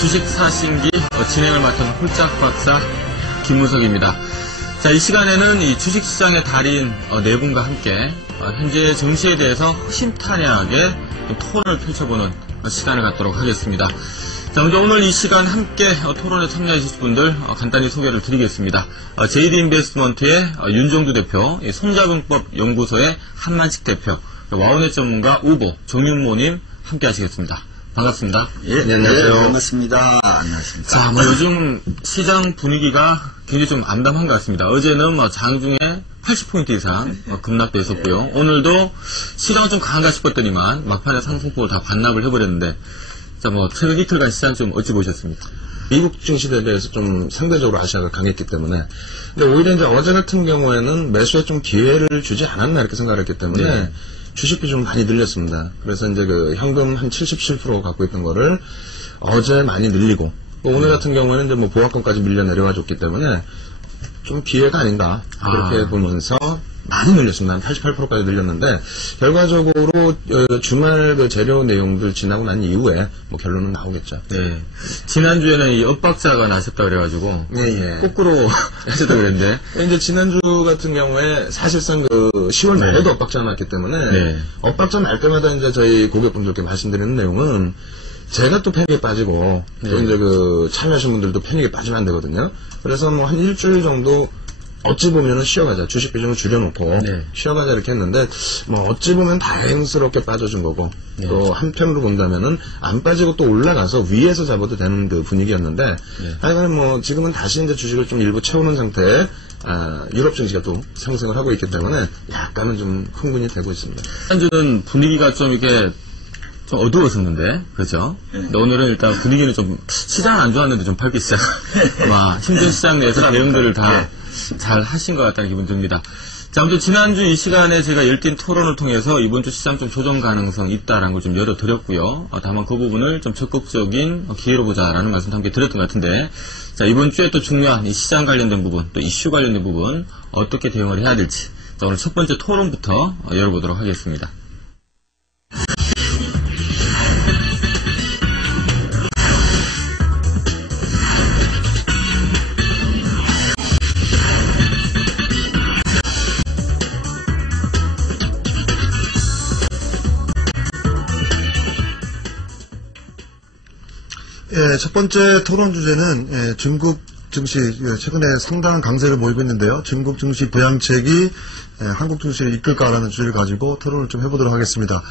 주식 사신기 진행을 맡은 홀짝 박사 김무석입니다. 자, 이 시간에는 이 주식시장의 달인 네 분과 함께 현재 증시에 대해서 허심탄회하게 토론을 펼쳐보는 시간을 갖도록 하겠습니다. 자, 먼저 오늘 이 시간 함께 토론에 참여하실 분들 간단히 소개를 드리겠습니다. JD인베스트먼트의 윤종두 대표, 손자병법 연구소의 한만식 대표, 와우넷 전문가 우보 정윤모님 함께 하시겠습니다. 반갑습니다. 예, 네, 안녕하세요. 네, 반갑습니다. 안녕하십니까. 자, 요즘 시장 분위기가 굉장히 좀 암담한 것 같습니다. 어제는 장중에 80포인트 이상 급락도 있었고요. 오늘도 시장은 좀 강한가 싶었더니만 막판에 상승폭을 다 반납을 해버렸는데, 자, 최근 이틀간 시장 좀 어찌 보셨습니까? 미국 증시에 대해서 좀 상대적으로 아시아가 강했기 때문에. 근데 오히려 이제 어제 같은 경우에는 매수에 좀 기회를 주지 않았나 이렇게 생각을 했기 때문에 네. 주식비 좀 많이 늘렸습니다. 그래서 이제 현금 한 77% 갖고 있던 거를 어제 많이 늘리고, 오늘 같은 경우에는 이제 보합권까지 밀려 내려와 줬기 때문에 좀 기회가 아닌가, 그렇게 보면서 많이 늘렸습니다. 한 88%까지 늘렸는데, 결과적으로 주말 재료 내용들 지나고 난 이후에 결론은 나오겠죠. 네. 지난주에는 이 엇박자가 나셨다 그래가지고, 예. 거꾸로 하셨다 그랬는데. 이제 지난주 같은 경우에 사실상 10월 말에도 엇박자가 났기 때문에, 네. 엇박자 날 때마다 이제 저희 고객분들께 말씀드리는 내용은, 제가 또 패닉에 빠지고, 또 이제 참여하신 분들도 패닉에 빠지면 안 되거든요. 그래서 한 일주일 정도 어찌 보면은 쉬어가자. 주식 비중을 줄여놓고, 쉬어가자 이렇게 했는데, 어찌 보면 다행스럽게 빠져준 거고, 또 한편으로 본다면은, 안 빠지고 또 올라가서 위에서 잡아도 되는 분위기였는데, 하여간 지금은 다시 이제 주식을 좀 일부 채우는 상태에, 유럽 증시가 또 상승을 하고 있기 때문에, 약간은 좀 흥분이 되고 있습니다. 한주는 분위기가 좀 이렇게, 좀 어두웠었는데, 그렇죠? 근데 오늘은 일단 분위기는 좀, 시장은 안 좋았는데 좀 밝기 시작. 힘든 시장 내에서 대응들을 다 잘 하신 것 같다는 기분 듭니다. 자, 아무튼 지난주 이 시간에 제가 열띤 토론을 통해서 이번 주 시장 좀 조정 가능성 있다라는 걸 좀 열어드렸고요. 다만 그 부분을 좀 적극적인 기회로 보자라는 말씀 함께 드렸던 것 같은데, 자, 이번 주에 또 중요한 이 시장 관련된 부분, 또 이슈 관련된 부분, 어떻게 대응을 해야 될지, 자, 오늘 첫 번째 토론부터 열어보도록 하겠습니다. 첫 번째 토론 주제는 중국 증시 최근에 상당한 강세를 보이고 있는데요. 중국 증시 부양책이 한국 증시를 이끌까라는 주제를 가지고 토론을 좀 해보도록 하겠습니다.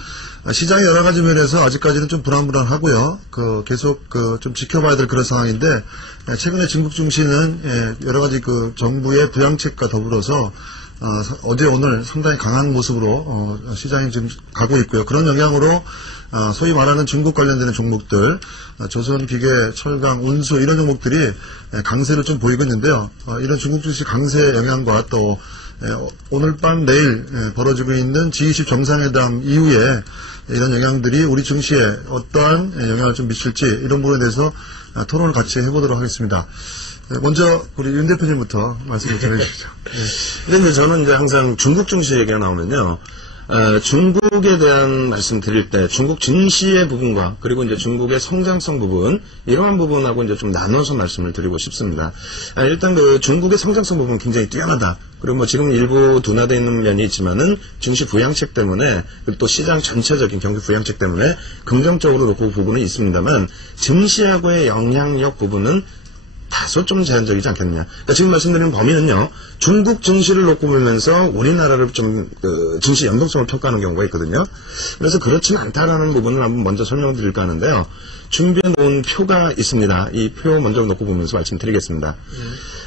시장의 여러 가지 면에서 아직까지는 좀 불안불안하고요. 계속 좀 지켜봐야 될 그런 상황인데, 최근에 중국 증시는 여러 가지 정부의 부양책과 더불어서 어제 오늘 상당히 강한 모습으로 시장이 지금 가고 있고요. 그런 영향으로 소위 말하는 중국 관련되는 종목들, 조선기계, 철강, 운수 이런 종목들이 강세를 좀 보이고 있는데요. 이런 중국 증시 강세 영향과 또 오늘 밤 내일 벌어지고 있는 G20 정상회담 이후에 이런 영향들이 우리 증시에 어떠한 영향을 좀 미칠지 이런 부분에 대해서 토론을 같이 해보도록 하겠습니다. 먼저 우리 윤 대표님부터 말씀을 전해주시죠. 근데 저는 이제 항상 중국 증시 얘기가 나오면요, 중국에 대한 말씀 드릴 때 중국 증시의 부분과 그리고 이제 중국의 성장성 부분, 이러한 부분하고 이제 좀 나눠서 말씀을 드리고 싶습니다. 일단 중국의 성장성 부분은 굉장히 뛰어나다. 그리고 지금 일부 둔화되어 있는 면이 있지만은 증시 부양책 때문에, 그리고 또 시장 전체적인 경기 부양책 때문에 긍정적으로 놓고 부분은 있습니다만, 증시하고의 영향력 부분은 다소 좀 제한적이지 않겠느냐. 그러니까 지금 말씀드린 범위는요, 중국 증시를 놓고 보면서 우리나라를 좀 증시 연동성을 평가하는 경우가 있거든요. 그래서 그렇지는 않다라는 부분을 한번 먼저 설명드릴까 하는데요. 준비해 놓은 표가 있습니다. 이 표 먼저 놓고 보면서 말씀드리겠습니다.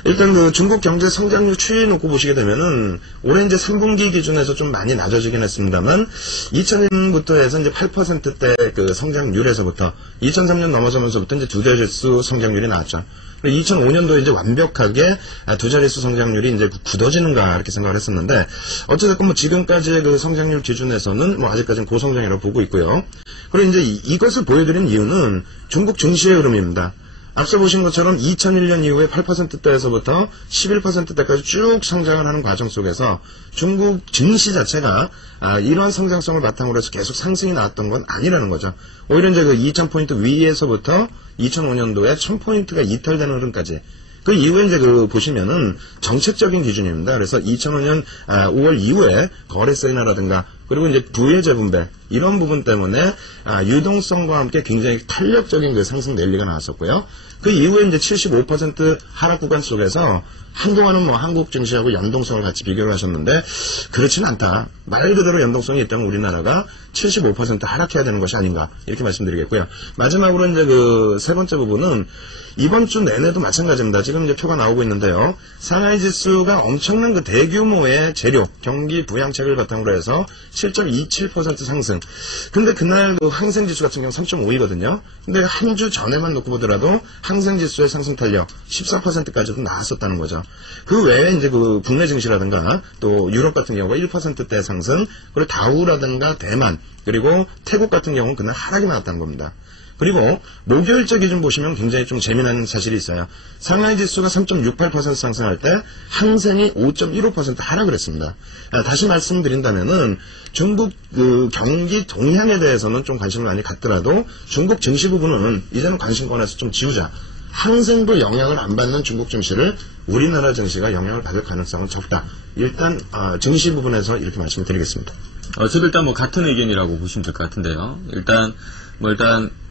일단 중국 경제 성장률 추이 놓고 보시게 되면은 올해 이제 3분기 기준에서 좀 많이 낮아지긴 했습니다만, 2000년부터 해서 이제 8%대 성장률에서부터 2003년 넘어서면서부터 이제 두 자릿수 성장률이 나왔죠. 2005년도에 이제 완벽하게 두 자릿수 성장률이 이제 굳어지는가 이렇게 생각을 했었는데, 어찌됐건 지금까지의 성장률 기준에서는 아직까지는 고성장이라고 보고 있고요. 그리고 이제 이것을 보여드린 이유는 중국 증시의 흐름입니다. 앞서 보신 것처럼 2001년 이후에 8%대에서부터 11%대까지 쭉 성장을 하는 과정 속에서 중국 증시 자체가 이러한 성장성을 바탕으로 해서 계속 상승이 나왔던 건 아니라는 거죠. 오히려 이제 그 2000포인트 위에서부터 2005년도에 1000포인트가 이탈되는 흐름까지 그 이후에 이제 그 보시면은 정책적인 기준입니다. 그래서 2005년 5월 이후에 거래세이나라든가 그리고 이제 부의 재분배 이런 부분 때문에 유동성과 함께 굉장히 탄력적인 그 상승 랠리가 나왔었고요. 그 이후에 이제 75% 하락 구간 속에서 한동안은 뭐 한국 증시하고 연동성을 같이 비교를 하셨는데 그렇지는 않다. 말 그대로 연동성이 있다면 우리나라가 75% 하락해야 되는 것이 아닌가 이렇게 말씀드리겠고요. 마지막으로 이제 그 세 번째 부분은 이번 주 내내도 마찬가지입니다. 지금 이제 표가 나오고 있는데요. 상하이 지수가 엄청난 그 대규모의 재료, 경기 부양책을 바탕으로 해서 7.27% 상승. 근데 그날 그 항생 지수 같은 경우 3.5이거든요. 근데 한 주 전에만 놓고 보더라도 항생 지수의 상승 탄력 14%까지도 나왔었다는 거죠. 그 외에 이제 그 국내 증시라든가 또 유럽 같은 경우가 1%대 상승, 그리고 다우라든가 대만, 그리고 태국 같은 경우는 그날 하락이 나왔다는 겁니다. 그리고 목요일째 기준 보시면 굉장히 좀 재미난 사실이 있어요. 상하이 지수가 3.68% 상승할 때 항생이 5.15% 하락을 했습니다. 다시 말씀드린다면은 중국 그 경기 동향에 대해서는 좀 관심을 많이 갖더라도 중국 증시 부분은 이제는 관심권에서 좀 지우자. 항생도 영향을 안 받는 중국 증시를 우리나라 증시가 영향을 받을 가능성은 적다. 일단 증시 부분에서 이렇게 말씀을 드리겠습니다. 저도 일단 뭐 같은 의견이라고 보시면 될 것 같은데요. 일단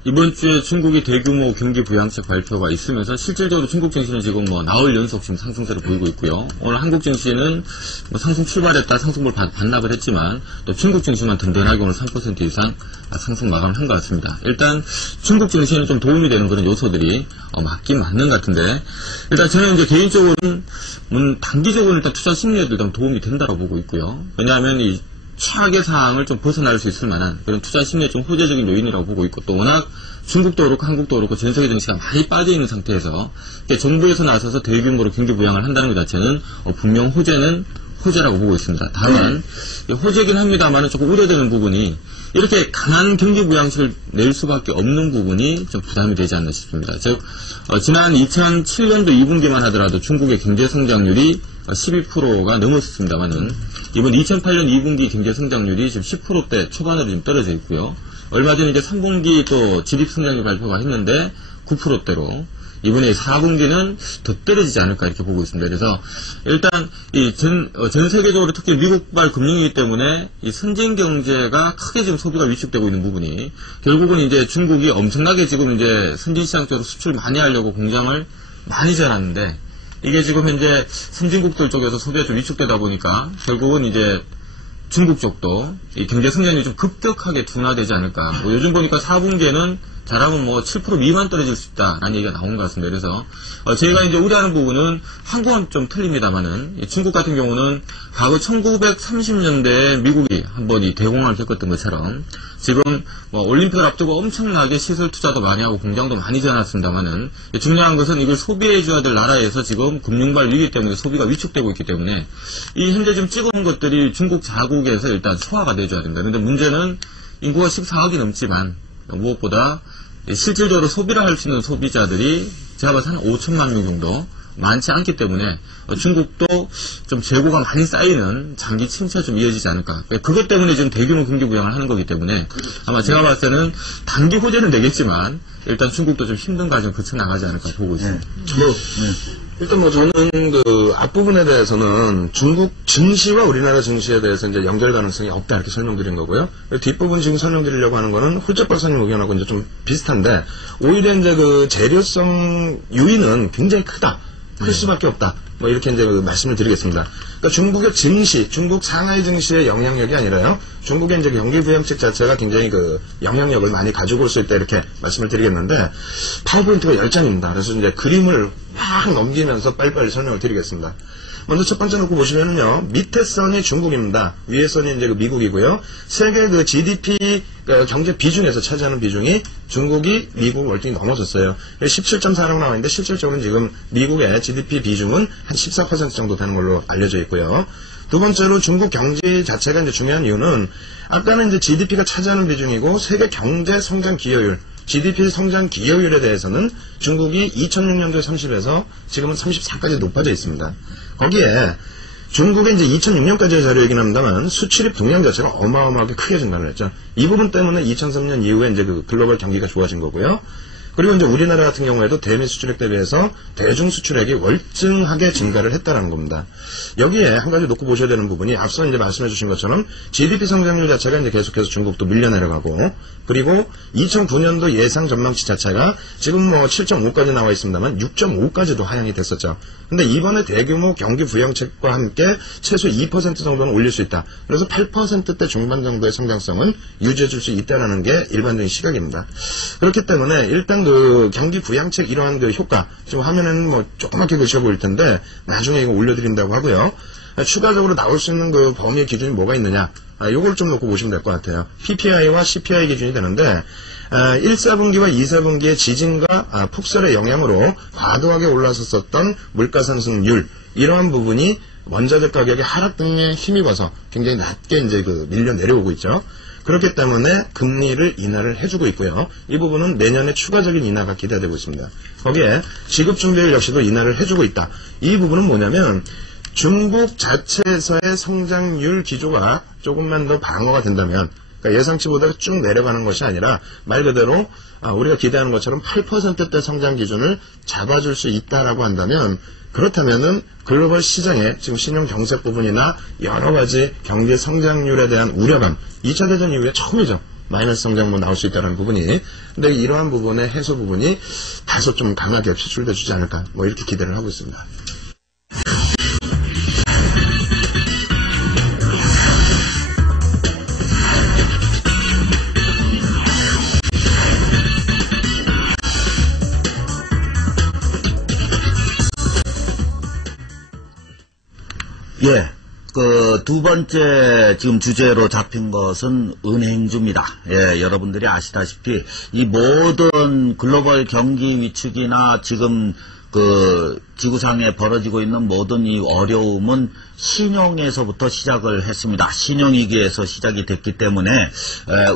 이번 주에 중국이 대규모 경기 부양책 발표가 있으면서 실질적으로 중국 증시는 지금 뭐 나흘 연속 지금 상승세를 보이고 있고요. 오늘 한국 증시는 뭐 상승 출발했다 상승을 반납을 했지만 또 중국 증시만 든든하게 오늘 3% 이상 상승 마감을 한 것 같습니다. 일단 중국 증시에는 좀 도움이 되는 그런 요소들이 맞긴 맞는 것 같은데 일단 저는 이제 개인적으로는 단기적으로 일단 투자 심리에도 일단 도움이 된다고 보고 있고요. 왜냐하면 이 최악의 상황을 좀 벗어날 수 있을 만한 그런 투자 심리에 좀 호재적인 요인이라고 보고 있고 또 워낙 중국도 그렇고 한국도 그렇고 전 세계 증시가 많이 빠져있는 상태에서 정부에서 나서서 대규모로 경기 부양을 한다는 것 자체는 분명 호재는 호재라고 보고 있습니다. 다만 호재긴 합니다만 조금 우려되는 부분이 이렇게 강한 경기 부양책을 낼 수밖에 없는 부분이 좀 부담이 되지 않나 싶습니다. 즉 지난 2007년도 2분기만 하더라도 중국의 경제 성장률이 12%가 넘었습니다만은 이번 2008년 2분기 경제 성장률이 지금 10%대 초반으로 좀 떨어져 있고요. 얼마 전에 이제 3분기 또 GDP 성장률 발표가 했는데 9%대로 이번에 4분기는 더 떨어지지 않을까 이렇게 보고 있습니다. 그래서 일단 전 세계적으로 특히 미국발 금융이기 때문에 이 선진 경제가 크게 지금 소비가 위축되고 있는 부분이 결국은 이제 중국이 엄청나게 지금 이제 선진 시장 쪽으로 수출 많이 하려고 공장을 많이 지어놨는데 이게 지금 현재 선진국들 쪽에서 소비가 좀 위축되다 보니까 결국은 이제 중국 쪽도 이 경제 성장률이 좀 급격하게 둔화되지 않을까. 뭐 요즘 보니까 4분기에는 잘하면 뭐 7% 미만 떨어질 수 있다라는 얘기가 나온 것 같습니다. 그래서 저희가 이제 우려하는 부분은 한국은 좀 틀립니다만은 중국 같은 경우는 과거 1930년대에 미국이 한번 이 대공황을 겪었던 것처럼 지금 뭐 올림픽을 앞두고 엄청나게 시설 투자도 많이 하고 공장도 많이 지어놨습니다만은 중요한 것은 이걸 소비해줘야 될 나라에서 지금 금융발 위기 때문에 소비가 위축되고 있기 때문에 이 현재 지금 찍어온 것들이 중국 자국에서 일단 소화가 돼줘야 된다. 그런데 문제는 인구가 14억이 넘지만 무엇보다 실질적으로 소비를 할 수 있는 소비자들이 제가 봐서 한 5천만 명 정도 많지 않기 때문에 중국도 좀 재고가 많이 쌓이는 장기 침체가 좀 이어지지 않을까. 그것 때문에 지금 대규모 경기 부양을 하는 거기 때문에 아마 제가 봤을 때는 단기 호재는 되겠지만 일단 중국도 좀 힘든 과정 거쳐 나가지 않을까 보고 있습니다. 일단 뭐 저는 그 앞부분에 대해서는 중국 증시와 우리나라 증시에 대해서 이제 연결 가능성이 없다 이렇게 설명드린 거고요. 뒷부분 지금 설명드리려고 하는 거는 홀짝 박사님 의견하고 이제 좀 비슷한데 오히려 이제 그 재료성 유인은 굉장히 크다. 클 수밖에 없다. 뭐 이렇게 이제 말씀을 드리겠습니다. 그러니까 중국의 증시, 중국 상하이 증시의 영향력이 아니라요. 중국의 이제 경기 부양책 자체가 굉장히 그 영향력을 많이 가지고 올 수 있다 이렇게 말씀을 드리겠는데 파워포인트가 10장입니다. 그래서 이제 그림을 막 넘기면서 빨리빨리 설명을 드리겠습니다. 먼저 첫 번째 놓고 보시면은요, 밑에 선이 중국입니다. 위에 선이 이제 그 미국이고요. 세계 그 GDP 경제 비중에서 차지하는 비중이 중국이 미국 월등히 넘어섰어요. 17.4라고 나와 있는데 실질적으로는 지금 미국의 GDP 비중은 한 14% 정도 되는 걸로 알려져 있고요. 두 번째로 중국 경제 자체가 이제 중요한 이유는 아까는 이제 GDP가 차지하는 비중이고 세계 경제 성장 기여율 GDP 성장 기여율에 대해서는 중국이 2006년도에 30에서 지금은 34까지 높아져 있습니다. 거기에 중국의 이제 2006년까지의 자료이긴 합니다만 수출입 동량 자체가 어마어마하게 크게 증가를 했죠. 이 부분 때문에 2003년 이후에 이제 그 글로벌 경기가 좋아진 거고요. 그리고 이제 우리나라 같은 경우에도 대미 수출액 대비해서 대중 수출액이 월등하게 증가를 했다라는 겁니다. 여기에 한 가지 놓고 보셔야 되는 부분이 앞서 이제 말씀해 주신 것처럼 GDP 성장률 자체가 이제 계속해서 중국도 밀려 내려가고, 그리고 2009년도 예상 전망치 자체가 지금 뭐 7.5까지 나와 있습니다만 6.5까지도 하향이 됐었죠. 근데 이번에 대규모 경기 부양책과 함께 최소 2% 정도는 올릴 수 있다. 그래서 8%대 중반 정도의 성장성은 유지해 줄 수 있다라는 게 일반적인 시각입니다. 그렇기 때문에 일단 그 경기 부양책 이러한 그 효과, 지금 화면에는 뭐 조그맣게 글씨가 보일 텐데 나중에 이거 올려드린다고 하고요. 추가적으로 나올 수 있는 그 범위의 기준이 뭐가 있느냐, 요걸 좀 놓고 보시면 될 것 같아요. PPI와 CPI 기준이 되는데 1사분기와 2사분기의 지진과 폭설의 영향으로 과도하게 올라섰었던 물가상승률, 이러한 부분이 원자재 가격의 하락 등에 힘입어서 굉장히 낮게 이제 그 밀려 내려오고 있죠. 그렇기 때문에 금리를 인하를 해주고 있고요. 이 부분은 내년에 추가적인 인하가 기대되고 있습니다. 거기에 지급준비율 역시도 인하를 해주고 있다. 이 부분은 뭐냐면 중국 자체에서의 성장률 기조가 조금만 더 방어가 된다면, 그러니까 예상치보다 쭉 내려가는 것이 아니라 말 그대로 우리가 기대하는 것처럼 8%대 성장 기준을 잡아줄 수 있다라고 한다면, 그렇다면은 글로벌 시장에 지금 신용 경색 부분이나 여러 가지 경기 성장률에 대한 우려감, 2차 대전 이후에 처음이죠. 마이너스 성장만 나올 수 있다는 부분이. 근데 이러한 부분의 해소 부분이 다소 좀 강하게 표출돼 주지 않을까, 뭐 이렇게 기대를 하고 있습니다. 예, 그 두 번째 지금 주제로 잡힌 것은 은행주입니다. 예, 여러분들이 아시다시피 이 모든 글로벌 경기 위축이나 지금 그 지구상에 벌어지고 있는 모든 이 어려움은 신용에서부터 시작을 했습니다. 신용위기에서 시작이 됐기 때문에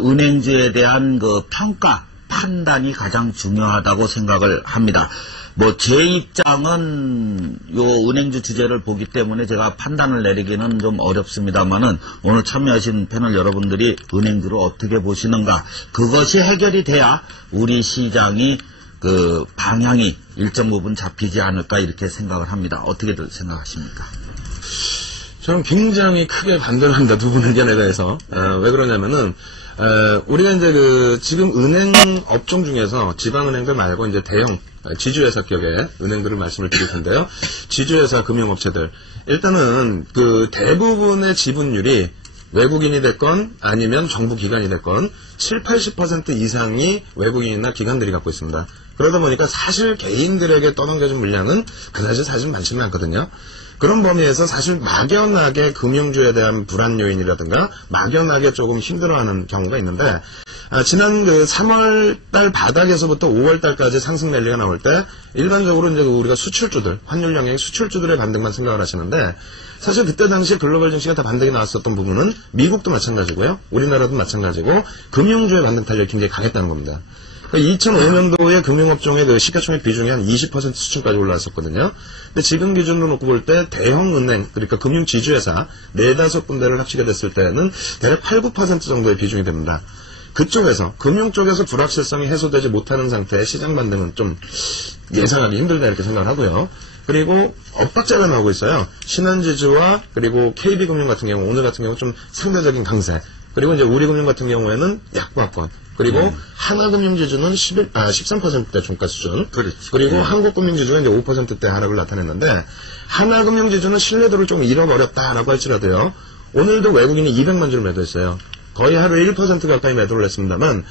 은행주에 대한 그 평가, 판단이 가장 중요하다고 생각을 합니다. 뭐 제 입장은 요 은행주 주제를 보기 때문에 제가 판단을 내리기는 좀 어렵습니다만은 오늘 참여하신 패널 여러분들이 은행주를 어떻게 보시는가, 그것이 해결이 돼야 우리 시장이 그 방향이 일정 부분 잡히지 않을까 이렇게 생각을 합니다. 어떻게들 생각하십니까? 저는 굉장히 크게 반대를 합니다. 두 분 의견에 대해서. 왜 그러냐면은 우리가 이제 그 지금 은행 업종 중에서 지방은행들 말고 이제 대형 지주회사 격의 은행들을 말씀을 드릴 텐데요. 지주회사 금융업체들, 일단은 그 대부분의 지분율이 외국인이 됐건 아니면 정부 기관이 됐건 7, 80% 이상이 외국인이나 기관들이 갖고 있습니다. 그러다 보니까 사실 개인들에게 떠넘겨진 물량은 그다지 사실 많지는 않거든요. 그런 범위에서 사실 막연하게 금융주에 대한 불안 요인이라든가 막연하게 조금 힘들어하는 경우가 있는데, 지난 그 3월달 바닥에서부터 5월달까지 상승 랠리가 나올 때 일반적으로 이제 우리가 수출주들, 환율 영향의 수출주들의 반등만 생각을 하시는데, 사실 그때 당시에 글로벌 증시가 다 반등이 나왔었던 부분은 미국도 마찬가지고요, 우리나라도 마찬가지고 금융주의 반등 탄력이 굉장히 강했다는 겁니다. 2005년도에 금융업종의 그 시가총액 비중이 한 20% 수준까지 올라왔었거든요. 근데 지금 기준으로 놓고 볼 때 대형 은행, 그러니까 금융 지주회사 4-5군데를 합치게 됐을 때는 대략 8, 9% 정도의 비중이 됩니다. 그쪽에서, 금융 쪽에서 불확실성이 해소되지 못하는 상태의 시장 반등은 좀 예상하기 힘들다 이렇게 생각을 하고요. 그리고 엇박자가 나오고 있어요. 신한지주와 그리고 KB금융 같은 경우, 오늘 같은 경우 좀 상대적인 강세, 그리고 이제 우리금융 같은 경우에는 약보합권, 그리고 하나금융지주는 13%대 종가 수준, 그리고 한국금융지주는 이제 5%대 하락을 나타냈는데, 하나금융지주는 신뢰도를 좀 잃어버렸다라고 할지라도요, 오늘도 외국인이 200만 주를 매도했어요. 거의 하루에 1% 가까이 매도를 했습니다만,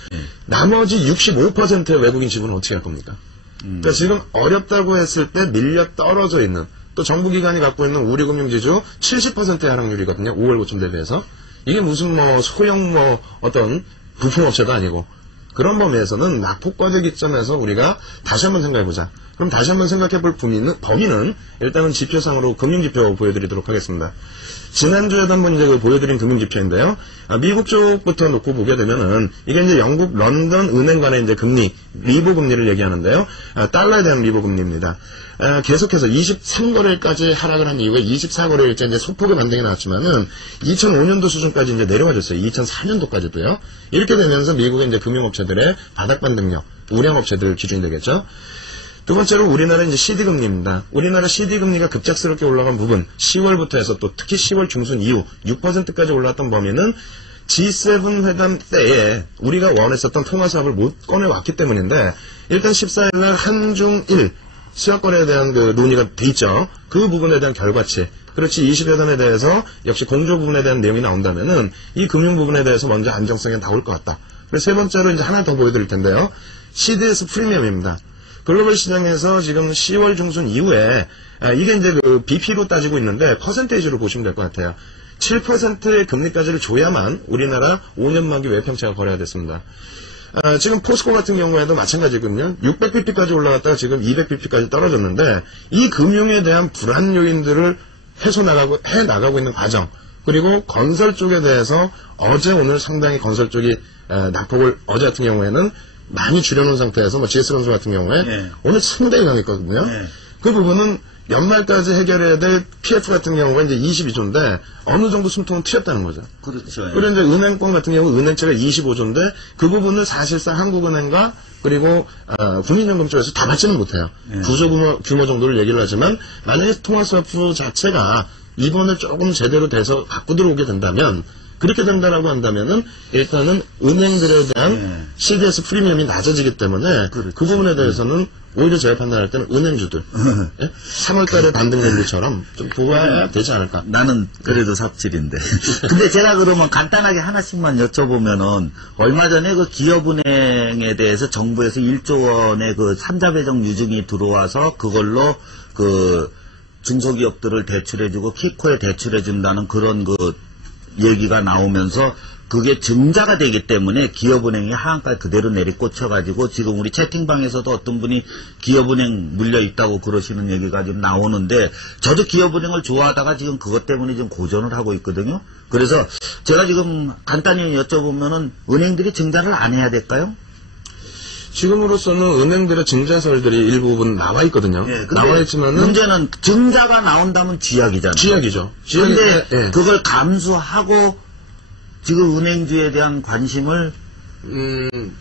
나머지 65%의 외국인 지분은 어떻게 할 겁니까? 그러니까 지금 어렵다고 했을 때 밀려 떨어져 있는, 또 정부기관이 갖고 있는 우리금융지주 70%의 하락률이거든요. 5월 고점 대비해서. 이게 무슨 뭐 소형 뭐 어떤 부품업체도 아니고, 그런 범위에서는 낙폭과대 기점에서 우리가 다시 한번 생각해보자. 그럼 다시 한번 생각해 볼 범위는 일단은 지표상으로 금융지표 보여드리도록 하겠습니다. 지난주에도 한번 이제 보여드린 금융지표인데요. 미국 쪽부터 놓고 보게 되면은, 이게 이제 영국 런던 은행 간의 이제 금리, 리보 금리를 얘기하는데요. 달러에 대한 리보 금리입니다. 계속해서 23거래일까지 하락을 한 이후에 24거래일째 이제 소폭의 반등이 나왔지만은 2005년도 수준까지 이제 내려와줬어요. 2004년도까지도요. 이렇게 되면서 미국의 이제 금융업체들의 바닥반 능력, 우량업체들 기준이 되겠죠. 두 번째로 우리나라 이제 CD금리입니다. 우리나라 CD금리가 급작스럽게 올라간 부분, 10월부터 해서 또 특히 10월 중순 이후 6%까지 올랐던 범위는 G7 회담 때에 우리가 원했었던 통화사업을 못 꺼내왔기 때문인데, 일단 14일날 한중일 수학거래에 대한 그 논의가 돼 있죠. 그 부분에 대한 결과치. 그렇지, 20여단에 대해서 역시 공조 부분에 대한 내용이 나온다면은 이 금융 부분에 대해서 먼저 안정성이 나올 것 같다. 그리고 세 번째로 이제 하나 더 보여드릴 텐데요. CDS 프리미엄입니다. 글로벌 시장에서 지금 10월 중순 이후에 이게 이제 그 BP로 따지고 있는데 퍼센테이지로 보시면 될 것 같아요. 7%의 금리까지를 줘야만 우리나라 5년 만기 외평차가 거래가 됐습니다. 지금 포스코 같은 경우에도 마찬가지거든요. 600bp까지 올라갔다가 지금 200bp까지 떨어졌는데, 이 금융에 대한 불안 요인들을 해나가고 있는 과정, 그리고 건설 쪽에 대해서 어제 오늘 상당히 건설 쪽이 낙폭을 어제 같은 경우에는 많이 줄여놓은 상태에서 뭐 GS건설 같은 경우에 오늘 상당히 강했거든요. 그 부분은 연말까지 해결해야 될 PF 같은 경우가 이제 22조인데 어느 정도 숨통은 튀었다는 거죠. 그렇죠. 그리고 이제 은행권 같은 경우 은행채가 25조인데 그 부분을 사실상 한국은행과 그리고 국민연금 쪽에서 다 받지는 못해요. 구조 규모 정도를 얘기를 하지만, 만약에 통화스와프 자체가 이번에 조금 제대로 돼서 갖고 들어오게 된다면, 그렇게 된다라고 한다면은 일단은 은행들에 대한 CDS 프리미엄이 낮아지기 때문에 그 부분에 대해서는 오히려 제가 판단할 때는 은행주들 3월달에 반등 랠리처럼 좀 보아야 되지 않을까. 나는 그래도 삽질인데. 근데 제가 그러면 간단하게 하나씩만 여쭤보면은, 얼마 전에 그 기업은행에 대해서 정부에서 1조 원의 그 3자 배정 유증이 들어와서 그걸로 그 중소기업들을 대출해주고 키코에 대출해준다는 그런 그 얘기가 나오면서, 그게 증자가 되기 때문에 기업은행이 하한가에 그대로 내리꽂혀가지고, 지금 우리 채팅방에서도 어떤 분이 기업은행 물려있다고 그러시는 얘기가 좀 나오는데, 저도 기업은행을 좋아하다가 지금 그것 때문에 좀 고전을 하고 있거든요. 그래서 제가 지금 간단히 여쭤보면은, 은행들이 증자를 안 해야 될까요? 지금으로서는 은행들의 증자설들이 일부분 나와 있거든요. 나와 있지만은 문제는 증자가 나온다면 쥐약이잖아요. 쥐약이죠. 그런데 그걸 감수하고 지금 은행주에 대한 관심을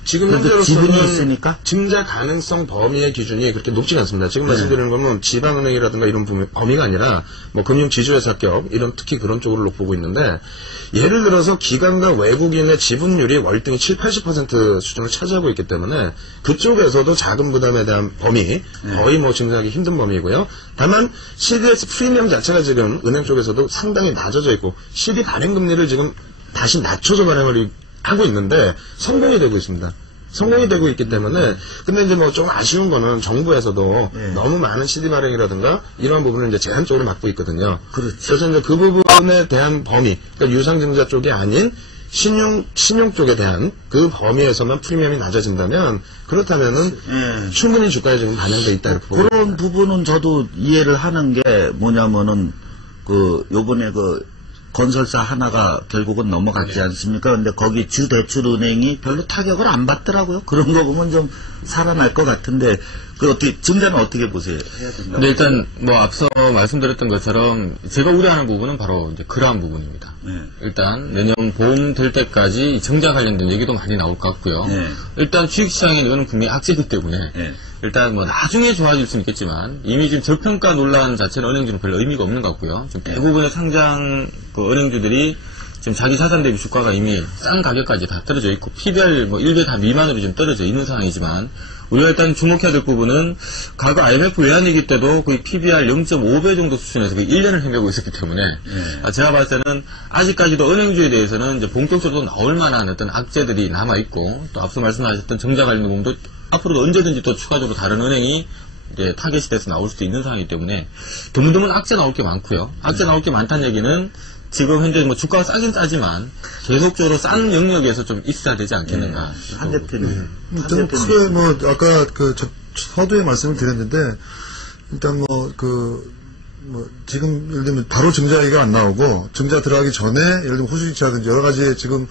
지금 그래도 지분이 현재로서는 있으니까? 증자 가능성 범위의 기준이 그렇게 높지 않습니다. 지금 말씀드리는 거는 지방은행이라든가 이런 범위가 아니라 뭐 금융지주회사격 이런 특히 그런 쪽으로 보고 있는데, 예를 들어서 기관과 외국인의 지분율이 월등히 7, 80% 수준을 차지하고 있기 때문에 그쪽에서도 자금 부담에 대한 범위 거의 뭐 증자하기 힘든 범위이고요. 다만 CDS 프리미엄 자체가 지금 은행 쪽에서도 상당히 낮아져 있고, CD 발행 금리를 지금 다시 낮춰서 발행을 하고 있는데 성공이 되고 있습니다. 성공이 되고 있기 때문에, 근데 이제 뭐 좀 아쉬운 거는 정부에서도 너무 많은 CD 발행이라든가 이런 부분을 이제 제한적으로 막고 있거든요. 그래서 이제 그 부분에 대한 범위, 그러니까 유상증자 쪽이 아닌 신용 쪽에 대한 그 범위에서만 프리미엄이 낮아진다면, 그렇다면은 충분히 주가에 지금 반영돼 있다 이렇게 보고 그런 부분은 저도 이해를 하는 게 뭐냐면은, 그 요번에 그 건설사 하나가 결국은 넘어갔지 않습니까? 근데 거기 주대출은행이 별로 타격을 안 받더라고요. 그런 거 보면 좀 살아날 것 같은데, 그 어떻게, 증자는 어떻게 보세요? 근데 일단 뭐 앞서 말씀드렸던 것처럼 제가 우려하는 부분은 바로 이제 그러한 부분입니다. 일단 내년 봄 될 때까지 증자 관련된 얘기도 많이 나올 것 같고요. 일단 주식시장에 이거는 분명히 악재이기 때문에 일단 뭐 나중에 좋아질 수는 있겠지만, 이미 지금 저평가 논란 자체는 은행주는 별로 의미가 없는 것 같고요. 지금 대부분의 상장 그 은행주들이 지금 자기 자산 대비 주가가 이미 싼 가격까지 다 떨어져 있고, PBR 뭐 1배 다 미만으로 좀 떨어져 있는 상황이지만, 우리가 일단 주목해야 될 부분은 과거 IMF 외환위기 때도 거의 PBR 0.5배 정도 수준에서 거의 1년을 헤매고 있었기 때문에 제가 봤을 때는 아직까지도 은행주에 대해서는 이제 본격적으로 나올 만한 어떤 악재들이 남아있고, 또 앞서 말씀하셨던 정자 관련 부분도 앞으로도 언제든지 또 추가적으로 다른 은행이 이제 타겟이 돼서 나올 수도 있는 상황이기 때문에 드문드문 악재 나올 게 많고요. 악재 나올 게 많다는 얘기는 지금 현재 뭐 주가가 싸긴 싸지만 계속적으로 싼 영역에서 좀 있어야 되지 않겠는가. 한 대표님. 좀 크게 뭐 아까 서두에 말씀을 드렸는데 일단 지금 예를 들면 바로 증자 얘기가 안 나오고 증자 들어가기 전에 예를 들면 호주기차든지 여러 가지 지금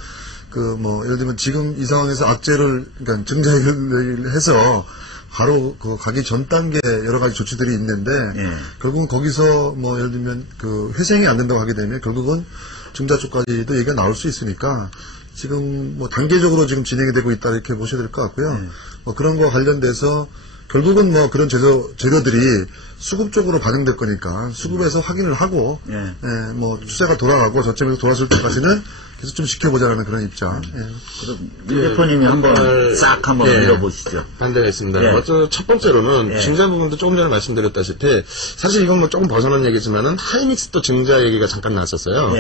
예를 들면 지금 이 상황에서 악재를 그러니까 증자 얘기를 해서 바로 가기 전 단계 여러 가지 조치들이 있는데 결국은 거기서 예를 들면 회생이 안 된다고 하게 되면 결국은 증자 쪽까지도 얘기가 나올 수 있으니까 지금 단계적으로 지금 진행이 되고 있다 이렇게 보셔야 될 것 같고요. 그런 거와 관련돼서 결국은 그런 재료들이 수급 쪽으로 반영될 거니까 수급에서 확인을 하고 추세가 돌아가고 저점에서 돌아설 때까지는 계속 좀 지켜보자라는 그런 입장. 그럼 민 대표님이 한번 싹 한번 밀어보시죠. 반대가 있습니다. 첫 번째로는 증자 부분도 조금 전에 말씀드렸다시피 사실 이건 조금 벗어난 얘기지만은 하이닉스도 증자 얘기가 잠깐 나왔었어요.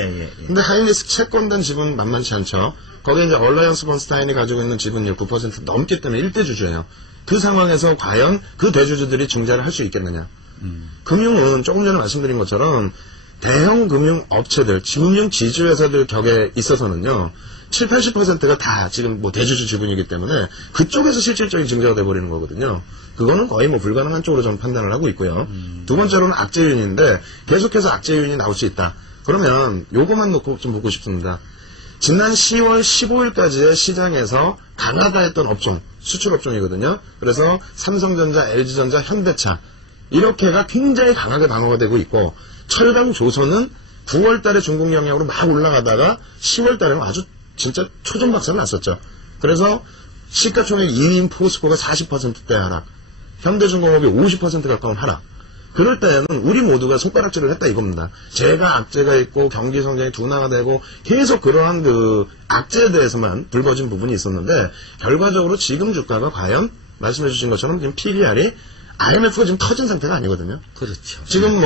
근데 하이닉스 채권단 지분 만만치 않죠. 거기에 이제 얼라이언스 번스타인이 가지고 있는 지분율 9% 넘기 때문에 1대 주주예요. 그 상황에서 과연 그 대주주들이 증자를 할 수 있겠느냐. 금융은 조금 전에 말씀드린 것처럼 대형 금융업체들, 금융 지주회사들 격에 있어서는요, 7, 80%가 다 지금 대주주 지분이기 때문에 그쪽에서 실질적인 증자가 돼버리는 거거든요. 그거는 거의 불가능한 쪽으로 저는 판단을 하고 있고요. 두 번째로는 악재 요인인데 계속해서 악재 요인이 나올 수 있다. 그러면 요거만 놓고 좀 보고 싶습니다. 지난 10월 15일까지의 시장에서 강하다했던 업종, 수출 업종이거든요. 그래서 삼성전자, LG전자, 현대차 이렇게가 굉장히 강하게 방어가 되고 있고 철강 조선은 9월달에 중국 영향으로 막 올라가다가 10월달에는 아주 진짜 초전박살 났었죠. 그래서 시가총액 2위인 포스코가 40%대 하락, 현대중공업이 50% 가까운 하락. 그럴 때는 우리 모두가 손가락질을 했다 이겁니다. 제가 악재가 있고 경기 성장이 둔화가 되고 계속 그러한 악재에 대해서만 불거진 부분이 있었는데 결과적으로 지금 주가가 과연 말씀해 주신 것처럼 지금 PBR이 IMF가 지금 터진 상태가 아니거든요. 그렇죠. 지금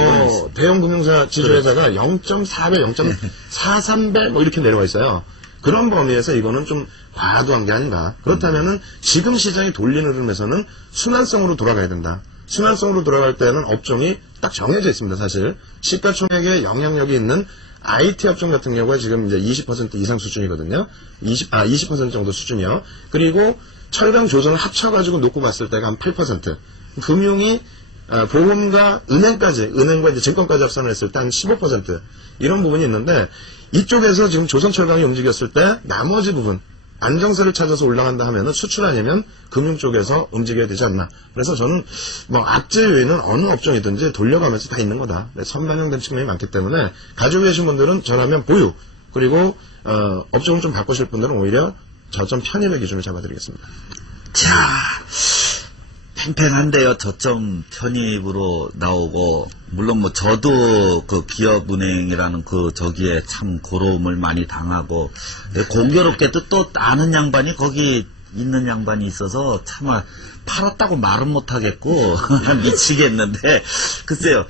대형 금융사 지주회사가 0.4배, 0.43배 이렇게 내려와 있어요. 그런 범위에서 이거는 좀 과도한 게 아닌가. 그렇다면은 지금 시장이 돌리는 흐름에서는 순환성으로 돌아가야 된다. 순환성으로 돌아갈 때는 업종이 딱 정해져 있습니다, 사실. 시가총액에 영향력이 있는 IT 업종 같은 경우가 지금 이제 20% 이상 수준이거든요. 20% 정도 수준이요. 그리고 철강 조선을 합쳐가지고 놓고 봤을 때가 한 8%. 금융이, 보험과 은행과 이제 증권까지 합산을 했을 때 한 15%. 이런 부분이 있는데, 이쪽에서 지금 조선철강이 움직였을 때 나머지 부분, 안정세를 찾아서 올라간다 하면은 수출 아니면 금융 쪽에서 움직여야 되지 않나. 그래서 저는 악재 요인은 어느 업종이든지 돌려가면서 다 있는 거다. 선반영된 측면이 많기 때문에 가지고 계신 분들은 저라면 보유, 그리고 업종을 좀 바꾸실 분들은 오히려 저점 편입의 기준을 잡아드리겠습니다. 자, 팽팽한데요. 저점 편입으로 나오고, 물론 저도 기업은행이라는 저기에 참 고로움을 많이 당하고, 공교롭게도 또 아는 양반이 거기 있는 양반이 있어서 차마 팔았다고 말은 못하겠고, 미치겠는데, 글쎄요.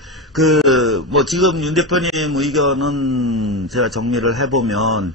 지금 윤 대표님 의견은 제가 정리를 해보면,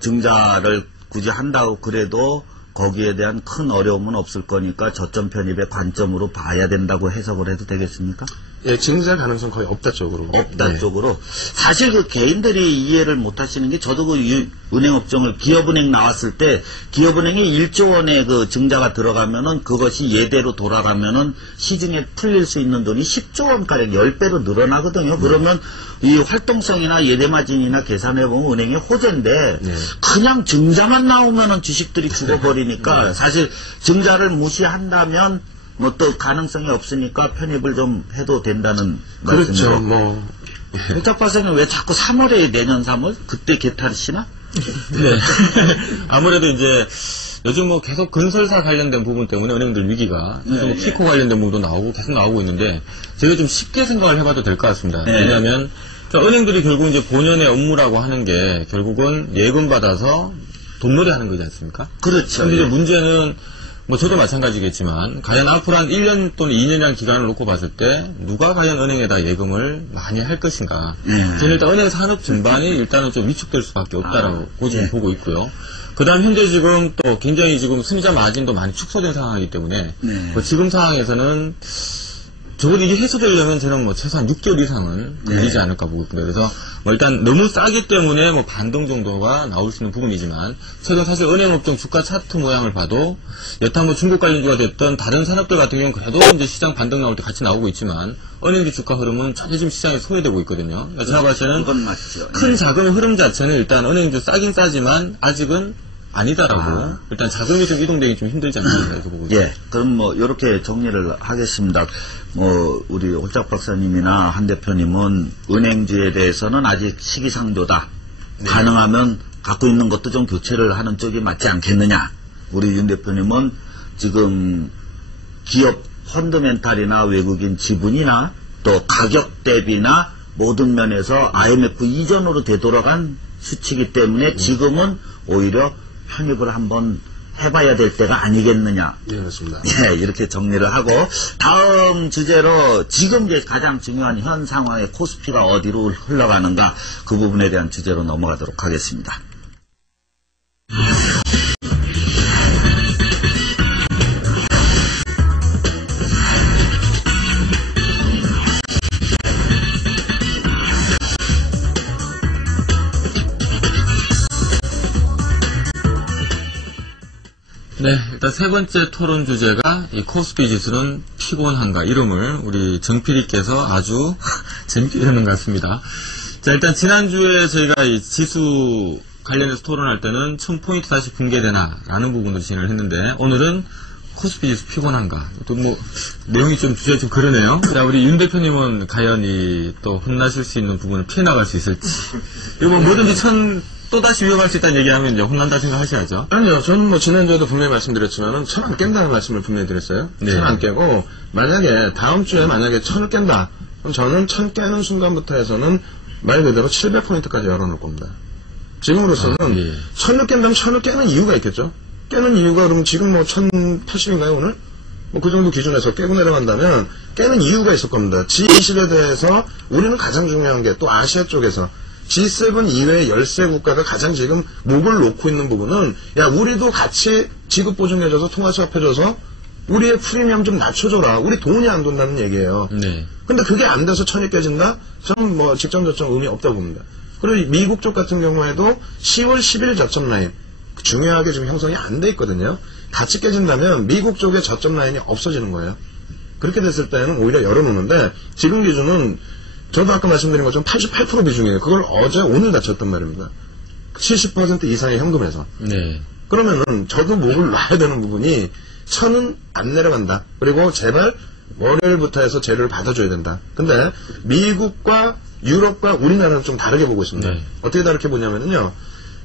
증자를 굳이 한다고 그래도, 거기에 대한 큰 어려움은 없을 거니까 저점 편입의 관점으로 봐야 된다고 해석을 해도 되겠습니까? 예, 증자 가능성 거의 없다 쪽으로. 없다 쪽으로. 사실 개인들이 이해를 못 하시는 게 저도 은행 업종을 기업은행 나왔을 때 기업은행에 1조 원의 증자가 들어가면은 그것이 예대로 돌아가면은 시중에 풀릴 수 있는 돈이 10조 원가량 10배로 늘어나거든요. 그러면 이 활동성이나 예대마진이나 계산해보면 은행의 호재인데 그냥 증자만 나오면은 주식들이 죽어버리니까 사실 증자를 무시한다면 또 가능성이 없으니까 편입을 좀 해도 된다는 그렇죠. 말씀이죠. 백작 박사님 왜 자꾸 3월에 내년 3월? 그때 개탈이시나? 네. 아무래도 이제 요즘 계속 건설사 관련된 부분 때문에 은행들 위기가 키코 관련된 부분도 나오고 계속 나오고 있는데 제가 좀 쉽게 생각을 해봐도 될 것 같습니다. 왜냐하면 은행들이 결국 이제 본연의 업무라고 하는 게 결국은 예금 받아서 돈놀이 하는 거지 않습니까? 그렇죠. 근데 이제 문제는 저도 마찬가지겠지만 과연 앞으로 한 1년 또는 2년이라는 기간을 놓고 봤을 때 누가 과연 은행에다 예금을 많이 할 것인가. 저는 일단 은행 산업 전반이 일단은 좀 위축될 수밖에 없다라고 지금 보고 있고요. 그 다음 현재 지금 또 굉장히 지금 순이자 마진도 많이 축소된 상황이기 때문에 지금 상황에서는 적어도 이게 해소되려면 저는 최소한 6개월 이상은 걸리지 않을까 보고 있습니다. 그래서 뭐 일단 너무 싸기 때문에 뭐 반등 정도가 나올 수 있는 부분이지만 최근 사실 은행업종 주가 차트 모양을 봐도 여타 뭐 중국 관련주가 됐던 다른 산업들 같은 경우는 그래도 이제 시장 반등 나올 때 같이 나오고 있지만 은행주 주가 흐름은 전혀 지금 시장에 소외되고 있거든요. 그러니까 제가 봤을 때는 그건 맞죠. 큰 자금 흐름 자체는 일단 은행주 싸긴 싸지만 아직은 아니다라고. 일단 자금이 좀 이동되기 좀 힘들지 않습니까? 이거 보고. 예, 그럼 뭐 이렇게 정리를 하겠습니다. 뭐 우리 홀짝 박사님이나 한 대표님은 은행주에 대해서는 아직 시기상조다. 가능하면 갖고 있는 것도 좀 교체를 하는 쪽이 맞지 않겠느냐. 우리 윤 대표님은 지금 기업 펀드멘탈이나 외국인 지분이나 또 가격 대비나 모든 면에서 IMF 이전으로 되돌아간 수치이기 때문에 지금은 오히려 편입을 한번 해봐야 될 때가 아니겠느냐. 예, 맞습니다. 예, 이렇게 정리를 하고 다음 주제로 지금 이제 가장 중요한 현 상황의 코스피가 어디로 흘러가는가 그 부분에 대한 주제로 넘어가도록 하겠습니다. 네, 일단 세 번째 토론 주제가 이 코스피 지수는 피곤한가 이름을 우리 정 PD께서 아주 재밌게 이르는 것 같습니다. 자, 일단 지난주에 저희가 이 지수 관련해서 토론할 때는 1000포인트 다시 붕괴되나 라는 부분으로 진행을 했는데 오늘은 코스피 지수 피곤한가 또 뭐 내용이 좀 주제가 좀 그러네요. 자, 우리 윤 대표님은 과연 이 또 혼나실 수 있는 부분을 피해 나갈 수 있을지 이거 뭐 뭐든지 또다시 위험할 수 있다는 얘기하면 이제 혼난다 생각하셔야죠. 아니요, 저는 뭐 지난주에도 분명히 말씀드렸지만은 천 안 깬다는 말씀을 분명히 드렸어요. 네. 천 안 깨고 만약에 다음 주에 만약에 천을 깬다, 그럼 저는 천 깨는 순간부터 해서는 말 그대로 700포인트까지 열어놓을 겁니다. 지금으로서는 예. 천을 깬다면 천을 깨는 이유가 있겠죠. 깨는 이유가 그럼 지금 뭐 1080인가요 오늘? 뭐 그 정도 기준에서 깨고 내려간다면 깨는 이유가 있을 겁니다. G20에 대해서 우리는 가장 중요한 게 또 아시아 쪽에서 G7 이외의 13국가가 가장 지금 목을 놓고 있는 부분은 야 우리도 같이 지급 보증해줘서 통화수합해줘서 우리의 프리미엄 좀 낮춰줘라. 우리 돈이 안 돈다는 얘기예요. 네. 근데 그게 안 돼서 천이 깨진다? 저는 뭐 직전 저점 의미 없다고 봅니다. 그리고 미국 쪽 같은 경우에도 10월 10일 저점 라인 중요하게 지금 형성이 안 돼 있거든요. 같이 깨진다면 미국 쪽의 저점 라인이 없어지는 거예요. 그렇게 됐을 때는 오히려 열어놓는데 지금 기준은 저도 아까 말씀드린 것처럼 88% 비중이에요. 그걸 어제 오늘 낮췄단 말입니다. 70% 이상의 현금에서. 네. 그러면은 저도 목을 놔야 되는 부분이 천은 안 내려간다. 그리고 제발 월요일부터 해서 재료를 받아줘야 된다. 근데 미국과 유럽과 우리나라는 좀 다르게 보고 있습니다. 네. 어떻게 다르게 보냐면요.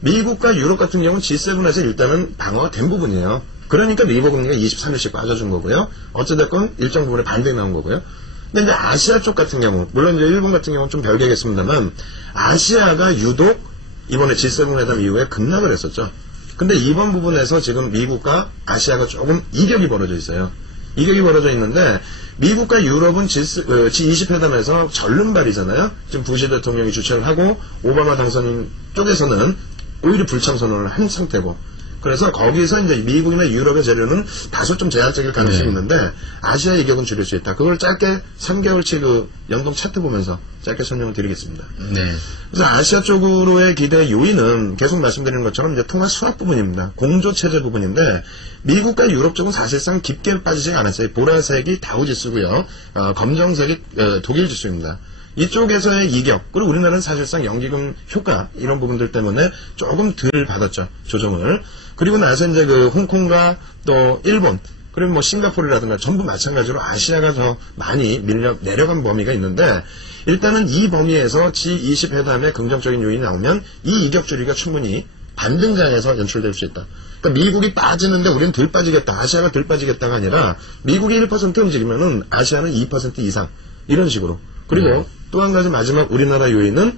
미국과 유럽 같은 경우는 G7에서 일단은 방어가 된 부분이에요. 그러니까 미국 금리가 23일씩 빠져준 거고요. 어찌됐건 일정 부분에 반등이 나온 거고요. 근데 이제 아시아 쪽 같은 경우, 물론 이제 일본 같은 경우는 좀 별개겠습니다만, 아시아가 유독 이번에 G7 회담 이후에 급락을 했었죠. 근데 이번 부분에서 지금 미국과 아시아가 조금 이격이 벌어져 있어요. 이격이 벌어져 있는데, 미국과 유럽은 G20 회담에서 절름발이잖아요. 지금 부시 대통령이 주최를 하고, 오바마 당선인 쪽에서는 오히려 불참 선언을 한 상태고, 그래서 거기서 이제 미국이나 유럽의 재료는 다소 좀 제한적일 가능성이 네. 있는데 아시아 이격은 줄일 수 있다. 그걸 짧게 3개월치 그 연동 차트 보면서 짧게 설명을 드리겠습니다. 네. 그래서 아시아 쪽으로의 기대 요인은 계속 말씀드리는 것처럼 이제 통화 수합 부분입니다. 공조 체제 부분인데 미국과 유럽 쪽은 사실상 깊게 빠지지 않았어요. 보라색이 다우지수고요. 검정색이 독일 지수입니다. 이쪽에서의 이격, 그리고 우리나라는 사실상 연기금 효과 이런 부분들 때문에 조금 덜 받았죠. 조정을. 그리고 나서 이제 그 홍콩과 또 일본, 그리고 뭐 싱가포르라든가 전부 마찬가지로 아시아가 더 많이 내려간 범위가 있는데 일단은 이 범위에서 G20 회담에 긍정적인 요인이 나오면 이 이격 줄이가 충분히 반등장에서 연출될 수 있다. 그러니까 미국이 빠지는데 우리는 덜 빠지겠다, 아시아가 덜 빠지겠다가 아니라 미국이 1% 움직이면은 아시아는 2% 이상 이런 식으로. 그리고 또 한 가지 마지막 우리나라 요인은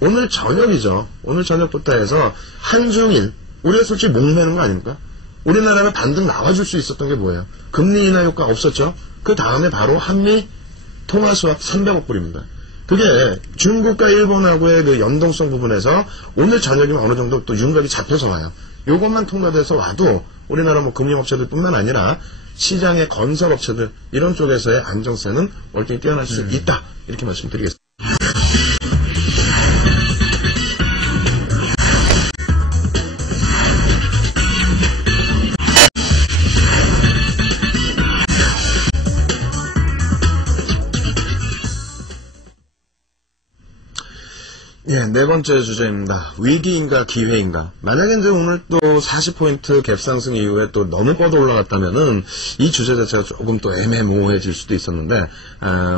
오늘 저녁이죠. 오늘 저녁부터 해서 한중일 우리가 솔직히 목매는 거 아닙니까? 우리나라가 반등 나와줄 수 있었던 게 뭐예요? 금리 인하 효과 없었죠. 그 다음에 바로 한미 통화 수합 300억 불입니다. 그게 중국과 일본하고의 그 연동성 부분에서 오늘 저녁이면 어느 정도 또 윤곽이 잡혀서 와요. 요것만 통과돼서 와도 우리나라 뭐 금융업체들 뿐만 아니라 시장의 건설업체들 이런 쪽에서의 안정세는 월등히 뛰어날 수 있다. 이렇게 말씀드리겠습니다. 네 번째 주제입니다. 위기인가 기회인가. 만약에 이제 오늘 또 40포인트 갭상승 이후에 또 너무 뻗어 올라갔다면은 이 주제 자체가 조금 또 애매모호해질 수도 있었는데,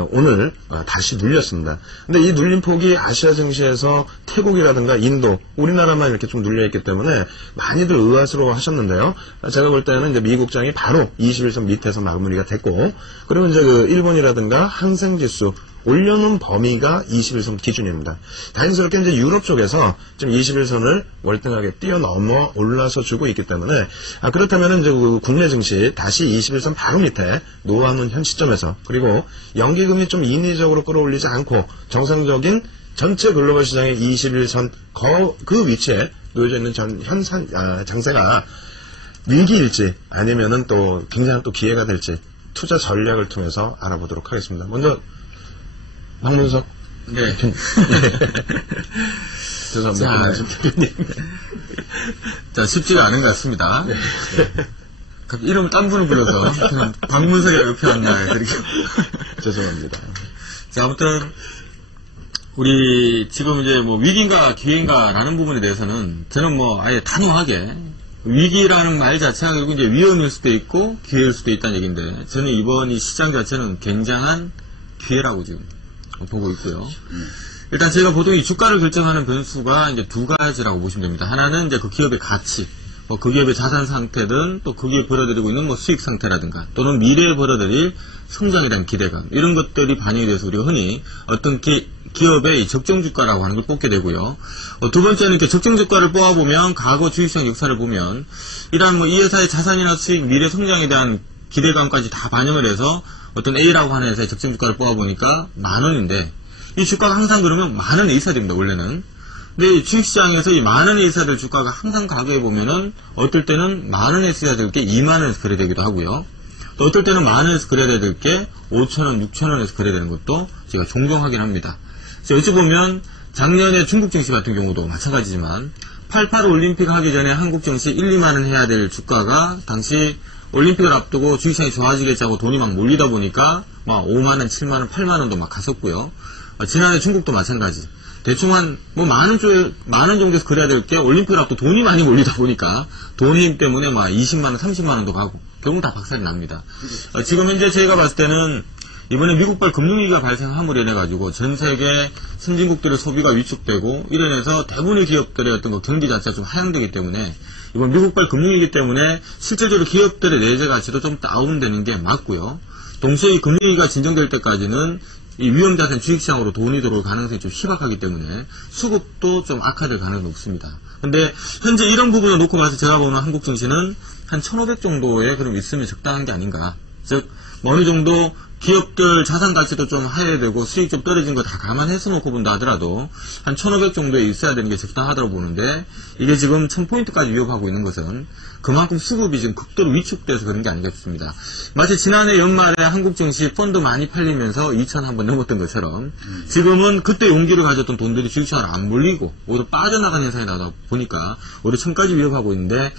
오늘 다시 눌렸습니다. 근데 이 눌린 폭이 아시아 증시에서 태국이라든가 인도, 우리나라만 이렇게 좀 눌려있기 때문에 많이들 의아스러워 하셨는데요. 제가 볼 때는 이제 미국장이 바로 21선 밑에서 마무리가 됐고, 그리고 이제 그 일본이라든가 항생지수, 올려놓은 범위가 21선 기준입니다. 다행스럽게 이제 유럽 쪽에서 지금 21선을 월등하게 뛰어넘어 올라서 주고 있기 때문에, 그렇다면 이제 그 국내 증시 다시 21선 바로 밑에 놓아놓은 현 시점에서, 그리고 연기금리 좀 인위적으로 끌어올리지 않고 정상적인 전체 글로벌 시장의 21선 그 위치에 놓여져 있는 장세가 위기일지 아니면은 또 굉장한 또 기회가 될지 투자 전략을 통해서 알아보도록 하겠습니다. 먼저 박문석. 네. 죄송합니다. 자, 쉽지가 않은 것 같습니다. 네. 이름을 딴 분을 불러서 그냥 박문석이라고 옆에 왔나 그렇게. 죄송합니다. 자, 아무튼 우리 지금 이제 뭐 위기인가 기회인가라는 부분에 대해서는 저는 뭐 아예 단호하게 위기라는 말 자체가 결국 이제 위험일 수도 있고 기회일 수도 있다는 얘기인데, 저는 이번 이 시장 자체는 굉장한 기회라고 지금 보고 있고요. 일단 제가 보통 이 주가를 결정하는 변수가 이제 두 가지라고 보시면 됩니다. 하나는 이제 그 기업의 가치, 뭐 그 기업의 자산 상태든 또 그 기업이 벌어들이고 있는 뭐 수익 상태라든가 또는 미래에 벌어들일 성장에 대한 기대감, 이런 것들이 반영이 돼서 우리가 흔히 어떤 기업의 적정 주가라고 하는 걸 뽑게 되고요. 두 번째는 이렇게 적정 주가를 뽑아보면 과거 주식시장 역사를 보면 이러한 뭐 이 회사의 자산이나 수익, 미래 성장에 대한 기대감까지 다 반영을 해서 어떤 A라고 하는 회사의 적정 주가를 뽑아보니까 10,000원인데, 이 주가가 항상 그러면 10,000원에 있어야 됩니다, 원래는. 근데 이 주식시장에서 이 10,000원에 있어야 될 주가가 항상 가격해보면은 어떨 때는 10,000원에 있어야 될 게 20,000원에서 거래되기도 되기도 하고요. 또 어떨 때는 10,000원에서 거래돼야 될 게 5,000원, 6,000원에서 거래되는 것도 제가 종종 하긴 합니다. 어찌 보면 작년에 중국 증시 같은 경우도 마찬가지지만 88 올림픽 하기 전에 한국 증시 1, 2만원 해야 될 주가가 당시 올림픽을 앞두고 주식시장이 좋아지겠자고 돈이 막 몰리다 보니까 막 5만원, 7만원, 8만원도 막 갔었고요. 지난해 중국도 마찬가지. 대충 한 뭐 만원 정도에서 그래야 될 게 올림픽을 앞두고 돈이 많이 몰리다 보니까 돈 힘 때문에 막 20만원, 30만원도 가고 결국 다 박살이 납니다. 지금 현재 제가 봤을 때는 이번에 미국발 금융위기가 발생함으로 인해가지고 전 세계 선진국들의 소비가 위축되고 이래서 대부분의 기업들의 어떤 그 경기 자체가 좀 하향되기 때문에 이번 미국발 금융위기 때문에 실질적으로 기업들의 내재 가치도 좀 다운되는 게 맞고요. 동시에 이 금융위기가 진정될 때까지는 이 위험자산 주식시장으로 돈이 들어올 가능성이 좀 희박하기 때문에 수급도 좀 악화될 가능성이 높습니다. 근데 현재 이런 부분을 놓고 봐서 제가 보는 한국 증시는 한 1,500 정도에 그럼 있으면 적당한 게 아닌가. 즉, 어느 정도 기업들 자산 가치도 좀 하해야 되고 수익 좀 떨어진 거 다 감안해서 놓고 본다 하더라도 한 1,500 정도에 있어야 되는 게 적당하다고 보는데, 이게 지금 1,000포인트까지 위협하고 있는 것은 그만큼 수급이 지금 극도로 위축돼서 그런 게 아닌가 싶습니다. 마치 지난해 연말에 한국 증시 펀드 많이 팔리면서 2,000 한번 넘었던 것처럼 지금은 그때 용기를 가졌던 돈들이 주식시장으로 안 몰리고 오히려 빠져나가는 현상이 나다 보니까 오히려 1,000까지 위협하고 있는데,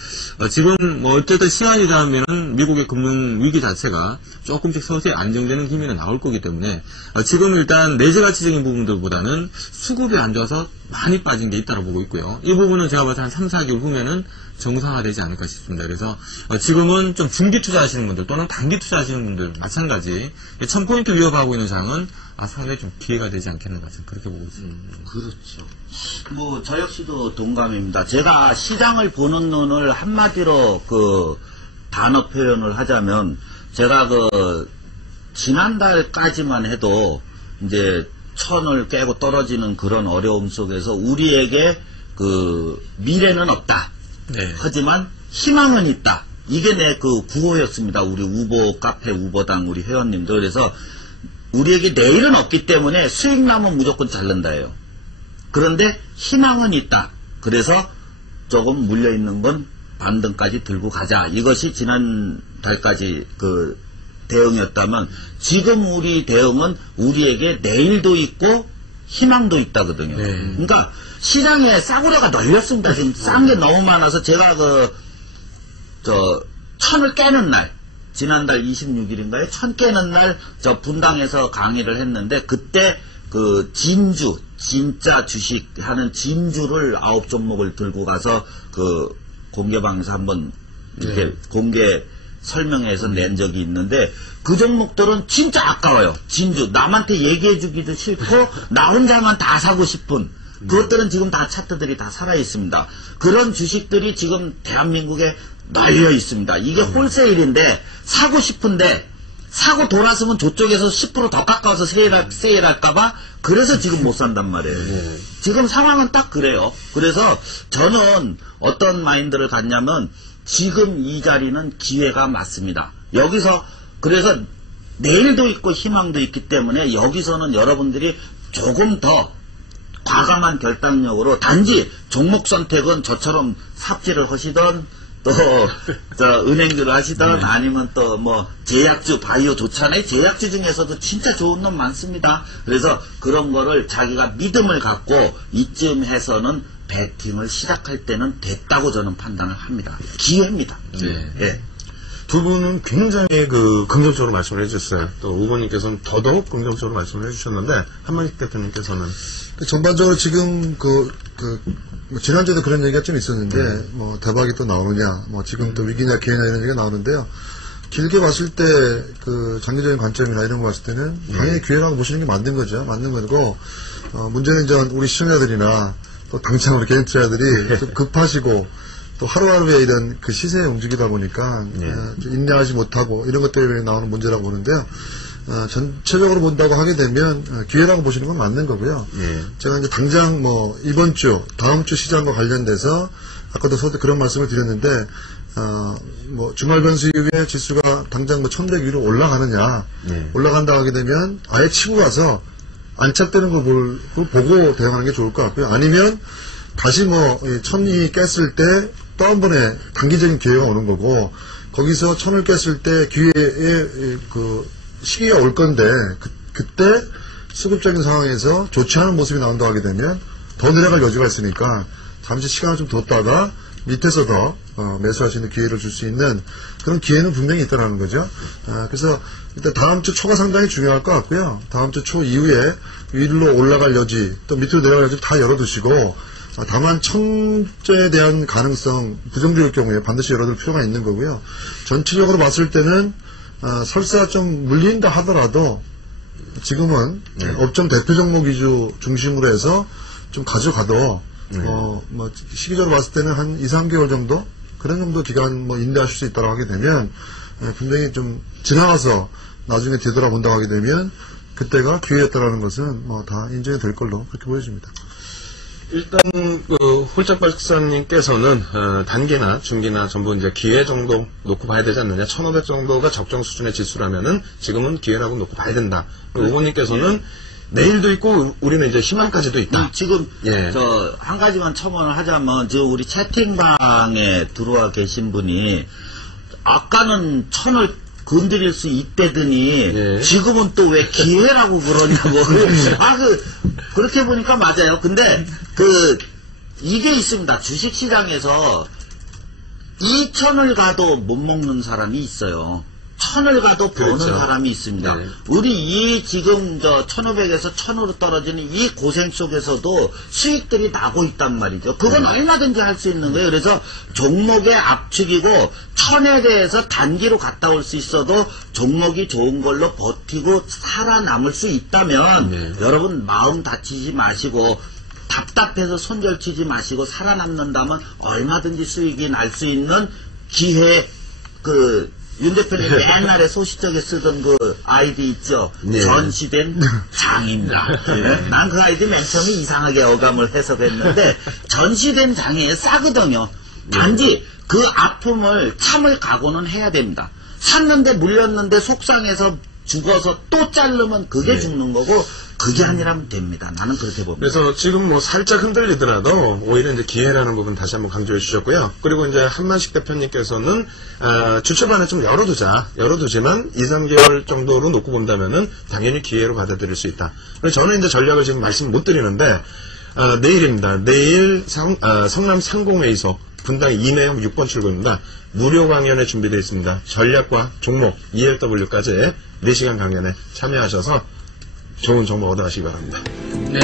지금 뭐 어쨌든 시간이 지나면은 미국의 금융 위기 자체가 조금씩 서서히 안정되는 기미는 나올 거기 때문에 지금 일단 내재 가치적인 부분들보다는 수급이 안 좋아서 많이 빠진 게 있다고 보고 있고요. 이 부분은 제가 봐서 한 3, 4개월 후면은 정상화되지 않을까 싶습니다. 그래서 지금은 좀 중기 투자하시는 분들 또는 단기 투자하시는 분들 마찬가지 1,000포인트 위협하고 있는 장은 상당히 좀 기회가 되지 않겠는가, 저는 그렇게 보고 있습니다. 그렇죠. 뭐 저 역시도 동감입니다. 제가 시장을 보는 눈을 한마디로 그 단어 표현을 하자면, 제가 그 지난달까지만 해도 이제 1,000을 깨고 떨어지는 그런 어려움 속에서 우리에게 그 미래는 없다. 네. 하지만 희망은 있다. 이게 내 그 구호였습니다. 우리 우보 카페 우보당 우리 회원님들. 그래서 우리에게 내일은 없기 때문에 수익 나면 무조건 잘른다예요. 그런데 희망은 있다. 그래서 조금 물려있는 건 반등까지 들고 가자. 이것이 지난달까지 그 대응이었다면, 지금 우리 대응은 우리에게 내일도 있고 희망도 있다거든요. 네. 그러니까 시장에 싸구려가 널렸습니다. 지금 싼 게 너무 많아서 제가 1,000을 깨는 날, 지난달 26일인가요? 1,000 깨는 날 저 분당에서 강의를 했는데, 그때 그 진주 진짜 주식 하는 진주를 9종목을 들고 가서 그 공개방에서 한번 이렇게 공개 설명해서 낸 적이 있는데 그 종목들은 진짜 아까워요. 진주. 남한테 얘기해주기도 싫고 나 혼자만 다 사고 싶은 그것들은 지금 다 차트들이 다 살아있습니다. 그런 주식들이 지금 대한민국에 널려 있습니다. 이게 홀세일인데 사고 싶은데 사고 돌아서면 저쪽에서 10% 더 깎아서 세일할까봐 그래서 지금 못 산단 말이에요. 지금 상황은 딱 그래요. 그래서 저는 어떤 마인드를 갖냐면 지금 이 자리는 기회가 맞습니다. 여기서 그래서 내일도 있고 희망도 있기 때문에 여기서는 여러분들이 조금 더 과감한 결단력으로 단지 종목 선택은 저처럼 삽질을 하시던 또 은행주를 하시던 아니면 또 뭐 제약주 바이오 좋잖아요. 제약주 중에서도 진짜 좋은 놈 많습니다. 그래서 그런 거를 자기가 믿음을 갖고 이쯤 해서는 배팅을 시작할 때는 됐다고 저는 판단을 합니다. 기회입니다. 예. 두 분은 굉장히 긍정적으로 말씀을 해주셨어요. 또 후보님께서는 더더욱 긍정적으로 말씀을 해주셨는데 한만식 대표님께서는 전반적으로 지금 지난주에도 그런 얘기가 좀 있었는데 뭐 대박이 또 나오느냐, 뭐 지금 또 위기냐 기회냐 이런 얘기가 나오는데요. 길게 봤을 때 장기적인 관점이나 이런 거 봤을 때는 당연히 기회라고 보시는 게 맞는 거죠. 맞는 거고 문제는 이제 우리 시청자들이나 또 당장 우리 개인 투자자들이 좀 급하시고 또 하루하루에 이런 그 시세에 움직이다 보니까 인내하지 못하고 이런 것 때문에 나오는 문제라고 보는데요. 전체적으로 본다고 하게 되면 기회라고 보시는 건 맞는 거고요. 제가 이제 당장 뭐 이번 주, 다음 주 시장과 관련돼서 아까도 서도 그런 말씀을 드렸는데 뭐 주말 변수 이후에 지수가 당장 뭐 1100 위로 올라가느냐, 올라간다고 하게 되면 아예 치고 가서 안착되는 거 보고 대응하는 게 좋을 것 같고요. 아니면 다시 뭐 1000이 깼을 때 또 한 번에 단기적인 기회가 오는 거고 거기서 1000을 깼을 때 기회의 시기가 올 건데 그때 수급적인 상황에서 좋지 않은 모습이 나온다고 하게 되면 더 내려갈 여지가 있으니까 잠시 시간을 좀 뒀다가 밑에서 더 매수할 수 있는 기회를 줄 수 있는 그런 기회는 분명히 있다는 거죠. 그래서 일단 다음 주 초가 상당히 중요할 것 같고요. 다음 주 초 이후에 위로 올라갈 여지 또 밑으로 내려갈 여지 다 열어두시고 다만 1000조에 대한 가능성 부정적일 경우에 반드시 열어둘 필요가 있는 거고요. 전체적으로 봤을 때는 설사 좀 물린다 하더라도 지금은 업종 대표 종목 위주 중심으로 해서 좀 가져가도 뭐 시기적으로 봤을 때는 한 2-3개월 정도 그런 정도 기간 뭐 인내하실 수 있다고 하게 되면 분명히 좀 지나가서 나중에 되돌아본다고 하게 되면 그때가 기회였다라는 것은 뭐 다 인정이 될 걸로 그렇게 보여집니다. 일단 홀짝 박사님께서는 단기나 중기나 전부 이제 기회 정도 놓고 봐야 되지 않느냐. 1500 정도가 적정 수준의 지수라면은 지금은 기회라고 놓고 봐야 된다. 후보님께서는 내일도 있고 우리는 이제 희망까지도 있다. 지금 저 한 가지만 첨언을 하자면 지금 우리 채팅방에 들어와 계신 분이 아까는 1000을 건드릴 수 있대더니 지금은 또 왜 기회라고 그러냐고. 그렇게 보니까 맞아요. 근데 이게 있습니다. 주식시장에서 2000을 가도 못 먹는 사람이 있어요. 1000을 가도 버는 그렇죠. 사람이 있습니다. 우리 지금 1500에서 1000으로 떨어지는 이 고생 속에서도 수익들이 나고 있단 말이죠. 그건 얼마든지 할 수 있는 거예요. 그래서 종목의 압축이고 1000에 대해서 단기로 갔다 올 수 있어도 종목이 좋은 걸로 버티고 살아남을 수 있다면 여러분 마음 다치지 마시고 답답해서 손절치지 마시고 살아남는다면 얼마든지 수익이 날 수 있는 기회 윤 대표님 옛날에 소시적에 쓰던 아이디 있죠? 전시된 장입니다. 난 그 아이디 맨 처음에 이상하게 어감을 해석했는데 전시된 장에 싸거든요. 단지 그 아픔을 참을 각오는 해야 됩니다. 샀는데 물렸는데 속상해서 죽어서 또 자르면 그게 죽는 거고 그게 아니라면 됩니다. 나는 그렇게 봅니다. 그래서 지금 뭐 살짝 흔들리더라도 오히려 이제 기회라는 부분 다시 한번 강조해 주셨고요. 그리고 이제 한만식 대표님께서는 주초반에 좀 열어두지만 2-3개월 정도로 놓고 본다면은 당연히 기회로 받아들일 수 있다. 그래서 저는 이제 전략을 지금 말씀 못 드리는데 내일입니다. 내일 성남 상공회의소 분당 2내역 6번 출구입니다. 무료 강연에 준비되어 있습니다. 전략과 종목 ELW까지 4시간 강연에 참여하셔서 좋은 정보 얻어가시기 바랍니다. 네.